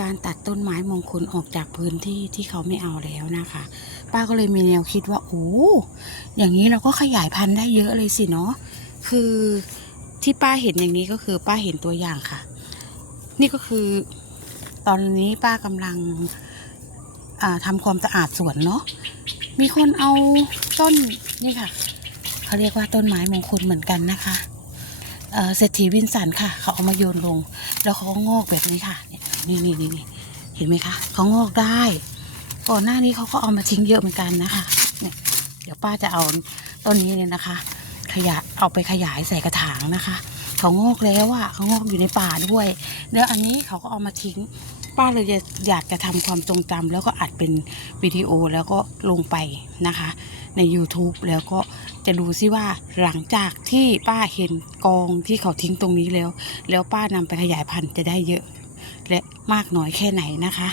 การตัดต้นไม้มงคลออกจากพื้นที่ที่เขาไม่เอาแล้วนะคะ ป้าก็เลยมีแนวคิดว่าโอ้อย่างนี้เราก็ขยายพันธุ์ได้เยอะเลยสิเนาะคือที่ป้าเห็นอย่างนี้ก็คือป้าเห็นตัวอย่างค่ะ นี่ก็คือ ตอนนี้ป้ากำลังอ่าทำความสะอาดสวนเนาะมีคนเอาต้นนี่ค่ะเขาเรียกว่าต้นไม้มงคลเหมือนกันนะคะเศรษฐีวินสันค่ะ เขาเอามาโยนลง แล้วเขาก็งอกแบบนี้ค่ะ นี่นี่นี่นเห็นไหมคะเขางอกได้ ก่อนหน้านี้เขาก็เอามาทิ้งเยอะเหมือนกันนะคะเนี่ยเดี๋ยวป้าจะเอาต้นนี้เนี่ยนะคะ ขยะเอาไปขยายใส่กระถางนะคะเขางอกแล้วอะเขางอกอยู่ในป่าด้วยแล้วอันนี้เขาก็เอามาทิ้งป้าเลยอยากจะทำความทรงจำแล้วก็อัดเป็นวิดีโอแล้วก็ลงไปนะคะ ใน YouTube แล้วก็จะดูซิว่าหลังจากที่ป้าเห็นกองที่เขาทิ้งตรงนี้แล้ว แล้วป้านำไปขยายพันธุ์จะได้เยอะ และมากน้อยแค่ไหนนะคะ